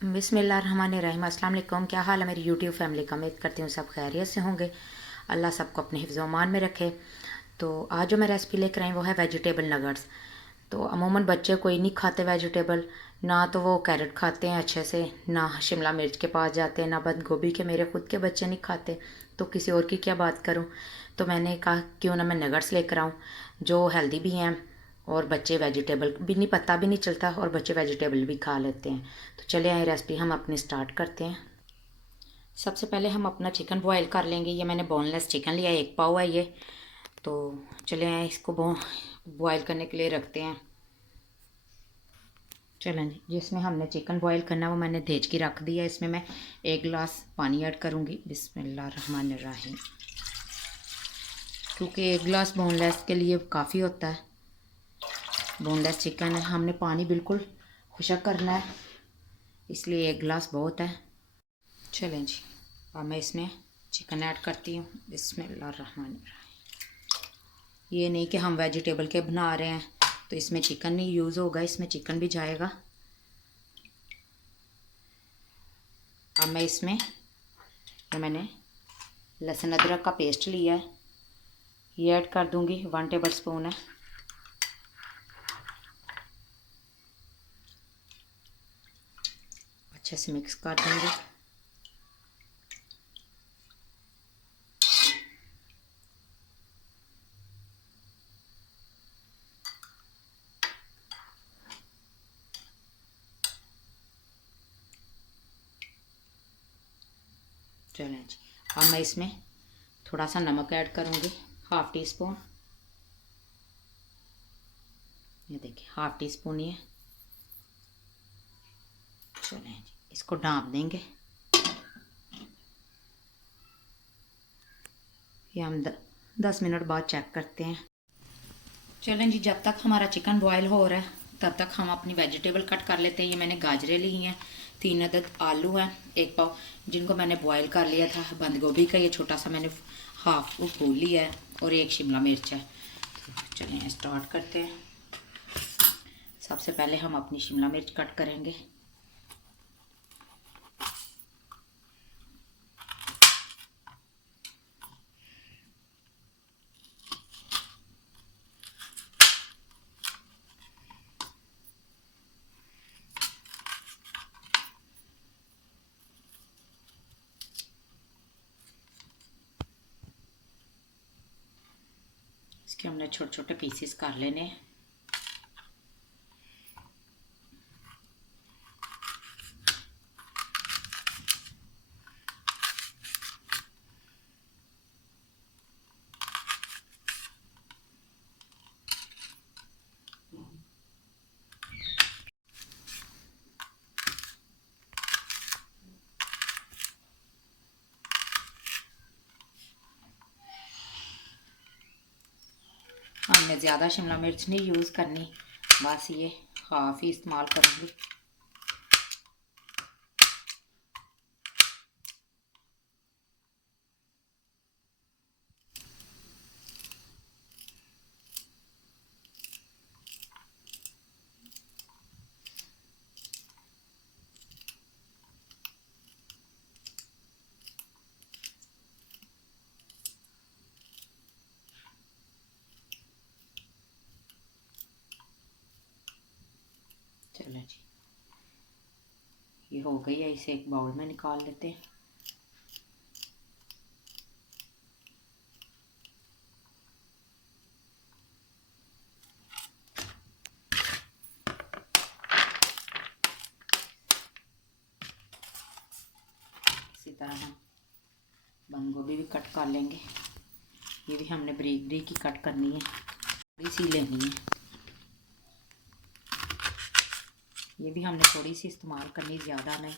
बिस्मिल्लाहिर्रहमानिर्रहीम। अस्सलाम वालेकुम। क्या हाल है मेरी यूट्यूब फैमिली का? उम्मीद करती हूँ सब खैरियत से होंगे। अल्लाह सबको अपने हिफ्ज़ अमान में रखे। तो आज जो मैं रेसिपी लेकर आई वो है वेजिटेबल नगट्स। तो अमूमन बच्चे कोई नहीं खाते वेजिटेबल, ना तो वो कैरेट खाते हैं अच्छे से, ना शिमला मिर्च के पास जाते हैं, ना बंद गोभी के। मेरे खुद के बच्चे नहीं खाते, तो किसी और की क्या बात करूँ। तो मैंने कहा क्यों ना मैं नगट्स लेकर आऊँ जो हेल्दी भी हैं और बच्चे वेजिटेबल भी नहीं, पता भी नहीं चलता और बच्चे वेजिटेबल भी खा लेते हैं। तो चले आए रेसिपी हम अपनी स्टार्ट करते हैं। सबसे पहले हम अपना चिकन बॉयल कर लेंगे। ये मैंने बोनलेस चिकन लिया है, 1 पाव है ये। तो चले आए इसको बॉयल करने के लिए रखते हैं। चलें जी, जिसमें हमने चिकन बॉयल करना है वो मैंने धेज की रख दिया। इसमें मैं 1 गिलास पानी ऐड करूँगी। बिस्मिल्लाहिर्रहमानिर्रहीम। क्योंकि 1 गिलास बोनलेस के लिए काफ़ी होता है। बोनलेस चिकन है, हमने पानी बिल्कुल खुशक करना है, इसलिए 1 गिलास बहुत है। चलें जी, अब मैं इसमें चिकन ऐड करती हूँ। बिस्मिल्लाहिर्रहमानिर्रहीम। ये नहीं कि हम वेजिटेबल के बना रहे हैं तो इसमें चिकन नहीं यूज़ होगा, इसमें चिकन भी जाएगा। अब मैं इसमें ये मैंने लहसुन अदरक का पेस्ट लिया है, ये ऐड कर दूँगी। 1 टेबल स्पून है। अच्छे से मिक्स कर दूँगी। चलें जी, अब मैं इसमें थोड़ा सा नमक ऐड करूँगी, 1/2 टीस्पून। ये देखिए 1/2 टीस्पून ये। चलें जी, इसको ढाँप देंगे। ये हम 10 मिनट बाद चेक करते हैं। चलें जी, जब तक हमारा चिकन बॉयल हो रहा है तब तक हम अपनी वेजिटेबल कट कर लेते हैं। ये मैंने गाजरें ली हैं, 3 अदद आलू हैं, 1 पाव, जिनको मैंने बॉयल कर लिया था। बंद गोभी का ये छोटा सा मैंने हाफ वो फूल लिया है और 1 शिमला मिर्च है। तो चलें स्टार्ट करते हैं। सबसे पहले हम अपनी शिमला मिर्च कट करेंगे। इसके हमने छोटे छोटे पीसेस कर लेने हैं। हमने ज़्यादा शिमला मिर्च नहीं यूज़ करनी, बस ये हाफ ही इस्तेमाल करूँगी। चलो जी, ये हो गई है, इसे एक बाउल में निकाल लेते हैं। इसी तरह हम बंद गोभी भी कट कर लेंगे। ये भी हमने बारीक बारीक ही कट करनी है, थोड़ी सी लेनी है। ये भी हमने थोड़ी सी इस्तेमाल करनी, ज़्यादा नहीं।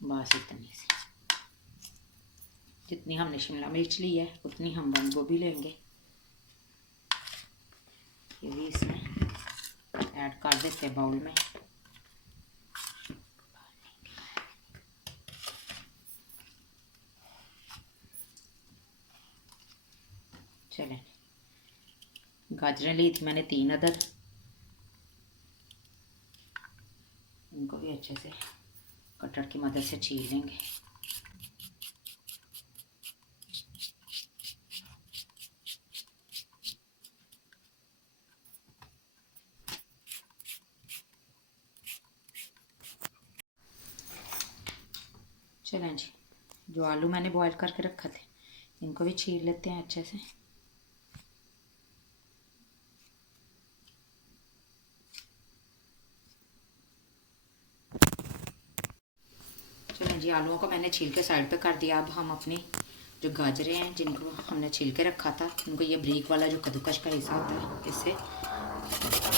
बस इतनी सी, जितनी हमने शिमला मिर्च ली है उतनी हम बंद गोभी लेंगे। ये भी इसमें ऐड कर देते हैं बाउल में। गाजरें ली थी मैंने 3 अदद, इनको भी अच्छे से कटर की मदद से छील लेंगे। चलें जी, जो आलू मैंने बॉईल करके रखा थे इनको भी छील लेते हैं अच्छे से। चलें जी, आलूओं को मैंने छील के साइड पे कर दिया। अब हम अपनी जो गाजरें हैं जिनको हमने छील के रखा था उनको ये ब्रीक वाला जो कद्दूकश का हिस्सा होता है इससे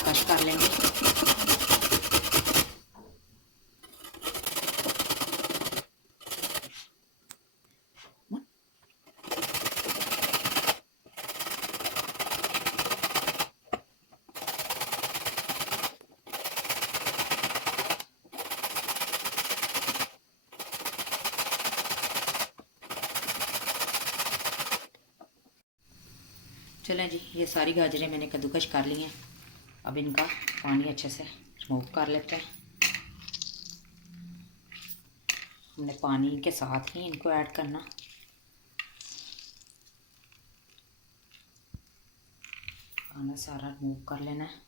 कश कर लेंगे। चलें जी, ये सारी गाजरें मैंने कद्दूकश कर ली हैं। अब इनका पानी अच्छे से रिमूव कर लेते हैं। हमने पानी के साथ ही इनको ऐड करना। पानी सारा रिमूव कर लेना है।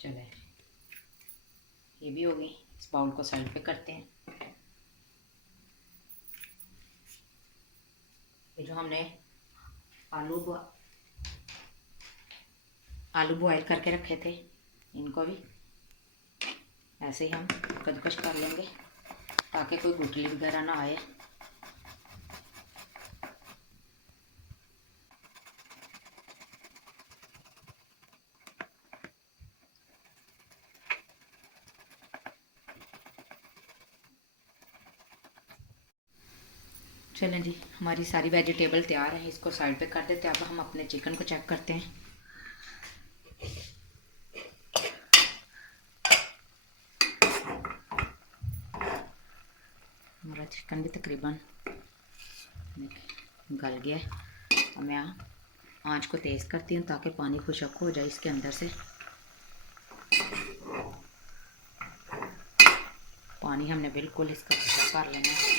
चले, ये भी हो गई। इस बाउल को साइड पे करते हैं। ये जो हमने आलू बॉयल करके रखे थे इनको भी ऐसे ही हम कद्दूकश कर लेंगे ताकि कोई गुठली वगैरह ना आए। चलें जी, हमारी सारी वेजिटेबल तैयार है, इसको साइड पे कर देते हैं। अब हम अपने चिकन को चेक करते हैं। हमारा चिकन भी तकरीबन गल गया है। अब मैं आँच को तेज़ करती हूँ ताकि पानी खुशक हो जाए इसके अंदर से। पानी हमने बिल्कुल इसका खुशक कर लेना है।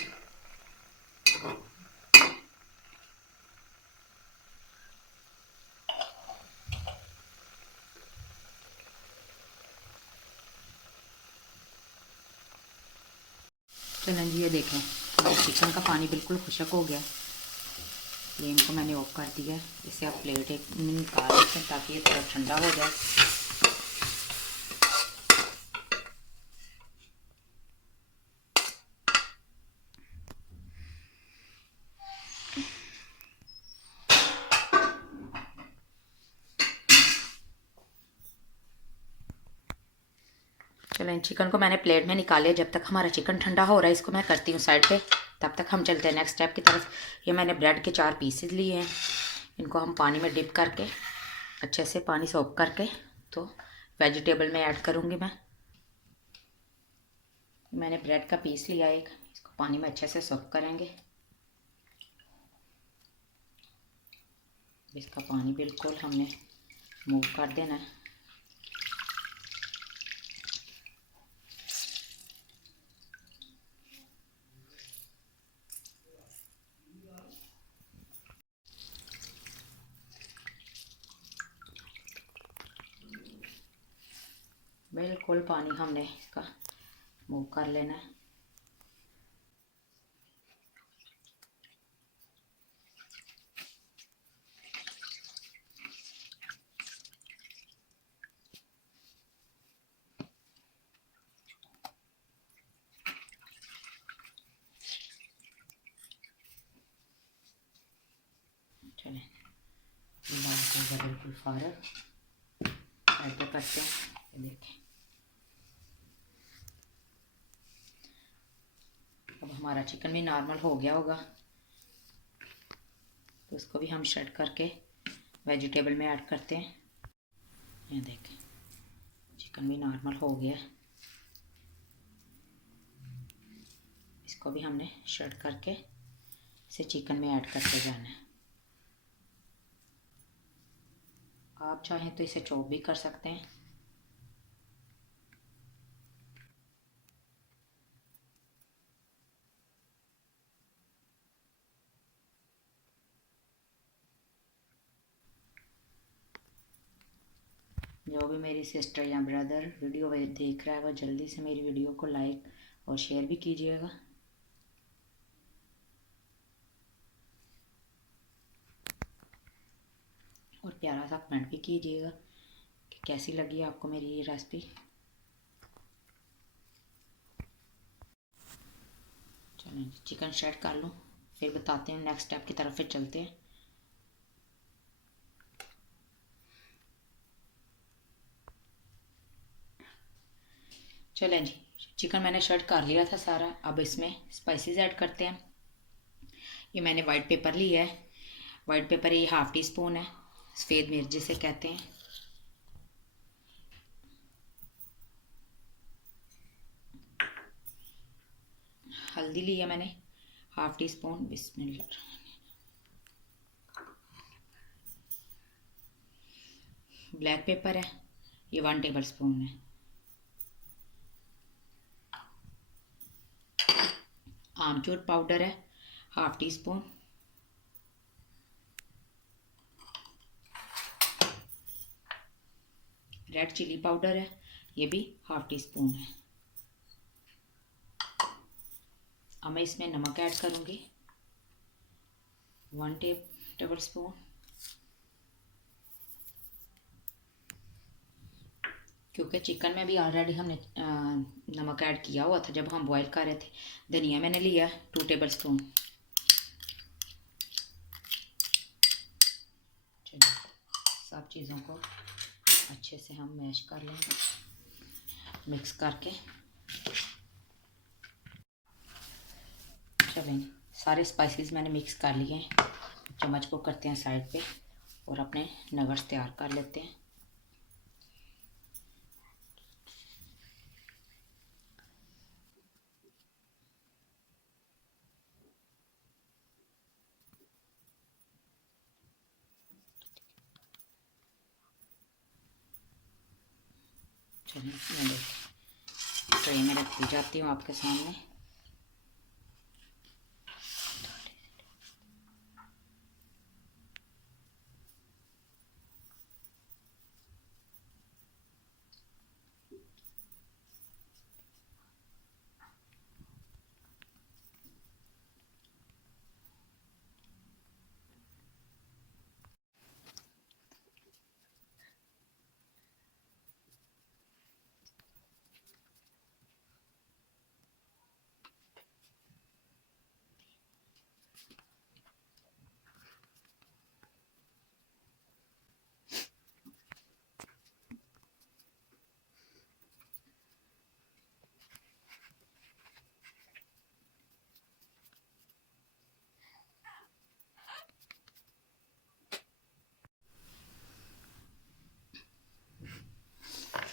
चलें जी, ये देखें चिकन का पानी बिल्कुल खुशक हो गया। फ्लेम को मैंने ऑफ कर दिया है। इसे आप प्लेट एक निकाल लेते हैं ताकि ये थोड़ा ठंडा हो जाए। चलें, चिकन को मैंने प्लेट में निकाल लिया। जब तक हमारा चिकन ठंडा हो रहा है इसको मैं करती हूँ साइड पे। तब तक हम चलते हैं नेक्स्ट स्टेप की तरफ। ये मैंने ब्रेड के 4 पीसेस लिए हैं, इनको हम पानी में डिप करके अच्छे से पानी सोक करके तो वेजिटेबल में ऐड करूँगी मैं। मैंने ब्रेड का पीस लिया एक, इसको पानी में अच्छे से सोक करेंगे। इसका पानी बिल्कुल हमने मूव कर देना है। बिल्कुल पानी हमने इसका मूव कर लेना है। चलें, बिल्कुल फारग ऐड करते हैं। ये देखें, अब हमारा चिकन भी नॉर्मल हो गया होगा। तो उसको भी हम श्रेड करके वेजिटेबल में ऐड करते हैं। ये देखें चिकन भी नॉर्मल हो गया, इसको भी हमने श्रेड करके इसे चिकन में ऐड करते जाना है। आप चाहें तो इसे चॉप भी कर सकते हैं। जो भी मेरी सिस्टर या ब्रदर वीडियो देख रहा है वह जल्दी से मेरी वीडियो को लाइक और शेयर भी कीजिएगा। और प्यारा सा कमेंट भी कीजिएगा कि कैसी लगी आपको मेरी ये रेसिपी। चलें चिकन श्रेड कर लूँ, फिर बताते हैं नेक्स्ट स्टेप की तरफ फिर चलते हैं। चलें जी, चिकन मैंने श्रेड कर लिया था सारा। अब इसमें स्पाइसेस ऐड करते हैं। ये मैंने वाइट पेपर लिया है। वाइट पेपर ये ½ टी स्पून है, सफ़ेद मिर्च जिसे कहते हैं। हल्दी लिया मैंने ½ टी स्पून, बिस्मिल्लाह। ब्लैक पेपर है, ये 1 टेबल स्पून है। आमचूर पाउडर है ½ teaspoon. Red chilli powder है, ये भी ½ टी स्पून है। अब मैं इसमें नमक ऐड करूँगी 1 टेबल स्पून। क्योंकि चिकन में भी ऑलरेडी हमने नमक ऐड किया हुआ था जब हम बॉईल कर रहे थे। धनिया मैंने लिया 2 टेबल स्पून। चलिए सब चीज़ों को अच्छे से हम मैश कर लेंगे, मिक्स करके। चलें सारे स्पाइसेस मैंने मिक्स कर लिए हैं। चम्मच को करते हैं साइड पे और अपने नगर्स तैयार कर लेते हैं। चलिए मैं देखिए ट्रे में रखती जाती हूँ आपके सामने।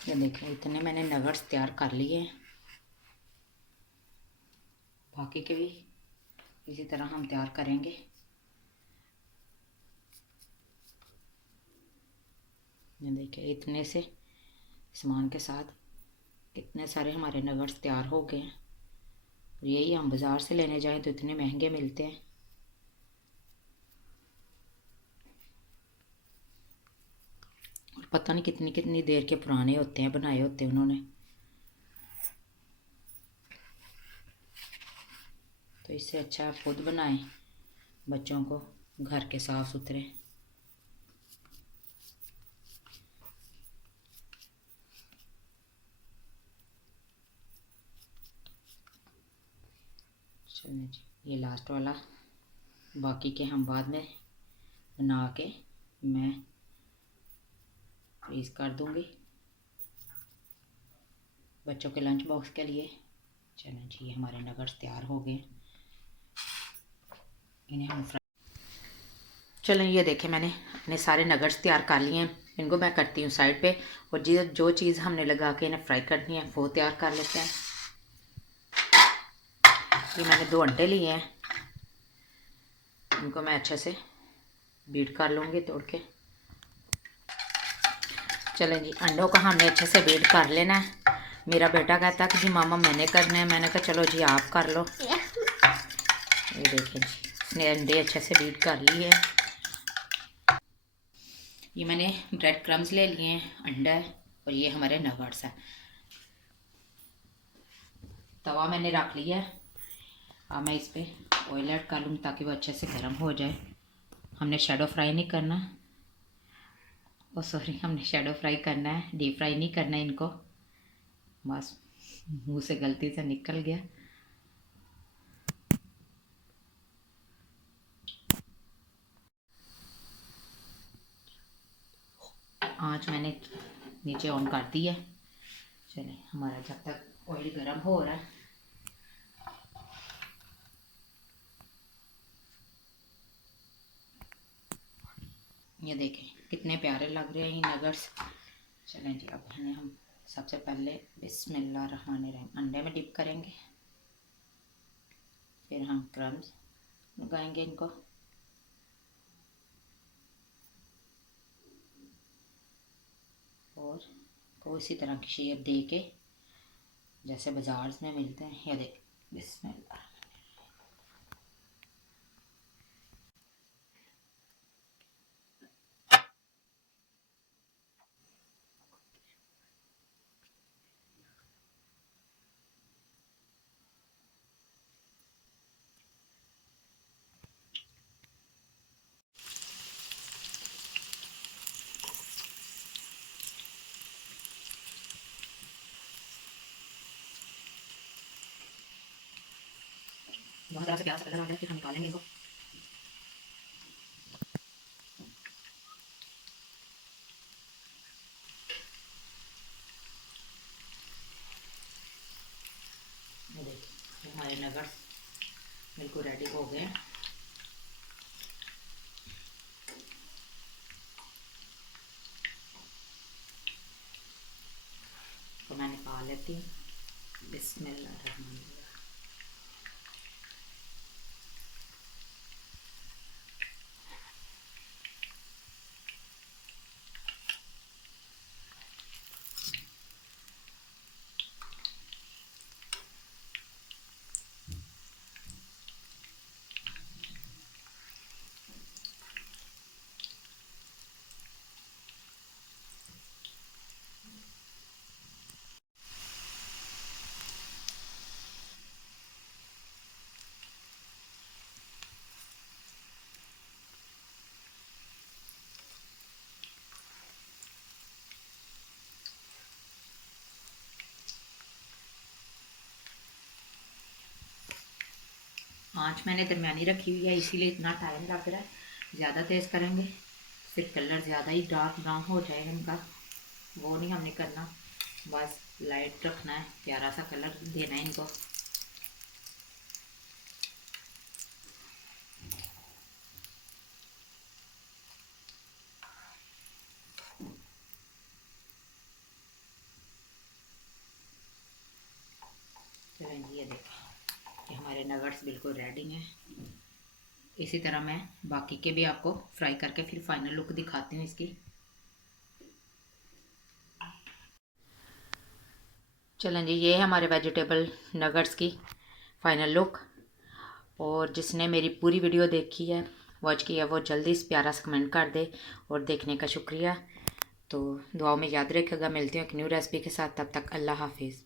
ये देखें इतने मैंने नगर्स तैयार कर लिए हैं। बाकी के भी इसी तरह हम तैयार करेंगे। ये देखिए इतने से सामान के साथ कितने सारे हमारे नगर्स तैयार हो गए हैं। और यही हम बाज़ार से लेने जाएं तो इतने महंगे मिलते हैं। और पता नहीं कितनी कितनी देर के पुराने होते हैं, बनाए होते हैं उन्होंने। तो इससे अच्छा आप खुद बनाएं बच्चों को घर के साफ़ सुथरे। चलिए जी ये लास्ट वाला, बाकी के हम बाद में बना के मैं फ्रीज़ कर दूंगी बच्चों के लंच बॉक्स के लिए। चलें जी ये हमारे नगर्स तैयार हो गए, इन्हें हम चलें ये देखें मैंने अपने सारे नगट्स तैयार कर लिए हैं। इनको मैं करती हूँ साइड पे, और जो चीज़ हमने लगा के इन्हें फ्राई करनी है वो तैयार कर लेते हैं। ये मैंने 2 अंडे लिए हैं, इनको मैं अच्छे से बीट कर लूँगी तोड़ के। चलें जी, अंडों का हमने अच्छे से बीट कर लेना है। मेरा बेटा कहता है कि जी मामा मैंने करना है, मैंने कहा चलो जी आप कर लो। ये देखें जी, इसने अंडे अच्छे से बीट कर लिए हैं। ये मैंने ब्रेड क्रम्स ले लिए हैं, अंडा है, और ये हमारे नगट्स हैं। तवा मैंने रख लिया है, अब मैं इस पर ऑयल ऐड कर लूँ ताकि वो अच्छे से गर्म हो जाए। हमने शैडो फ्राई नहीं करना, ओ सॉरी, हमने शैडो फ्राई करना है, डीप फ्राई नहीं करना है इनको। बस मुंह से गलती से निकल गया। आँच मैंने नीचे ऑन कर दी है। चलें, हमारा जब तक ऑयल गर्म हो रहा है, ये देखें कितने प्यारे लग रहे हैं ये नगट्स। चलें जी, अब हम सबसे पहले बिस्मिल्लाहिर्रहमानिर्रहीम अंडे में डिप करेंगे, फिर हम क्रम्स लगाएंगे इनको, और को इसी तरह की शेप दे के जैसे बाजार में मिलते हैं। ये देख, बिस्मिल्लाह। बहुत तरह से प्याज कलर आ जाए, फिर हम निकालेंगे इनको। ये देखिए हमारे नगट्स बिल्कुल रेडी हो गए हैं। तो मैं निकाल लेती हूँ। बिस्मिल्लाहिर्रहमानिर्रहीम। आँच मैंने दरमियानी रखी हुई है, इसीलिए इतना टाइम लग रहा है। ज़्यादा तेज़ करेंगे फिर कलर ज़्यादा ही डार्क ब्राउन हो जाएगा इनका, वो नहीं हमने करना। बस लाइट रखना है, प्यारा सा कलर देना है इनको। चलें जी, ये देखें कि हमारे नगट्स बिल्कुल रेडी हैं। इसी तरह मैं बाकी के भी आपको फ्राई करके फिर फाइनल लुक दिखाती हूँ इसकी। चलें जी, ये है हमारे वेजिटेबल नगट्स की फाइनल लुक। और जिसने मेरी पूरी वीडियो देखी है, वॉच की है, वो जल्दी से प्यारा सा कमेंट कर दे, और देखने का शुक्रिया। तो दुआओं में याद रखेगा। मिलती हूँ एक न्यू रेसिपी के साथ, तब तक अल्लाह हाफिज़।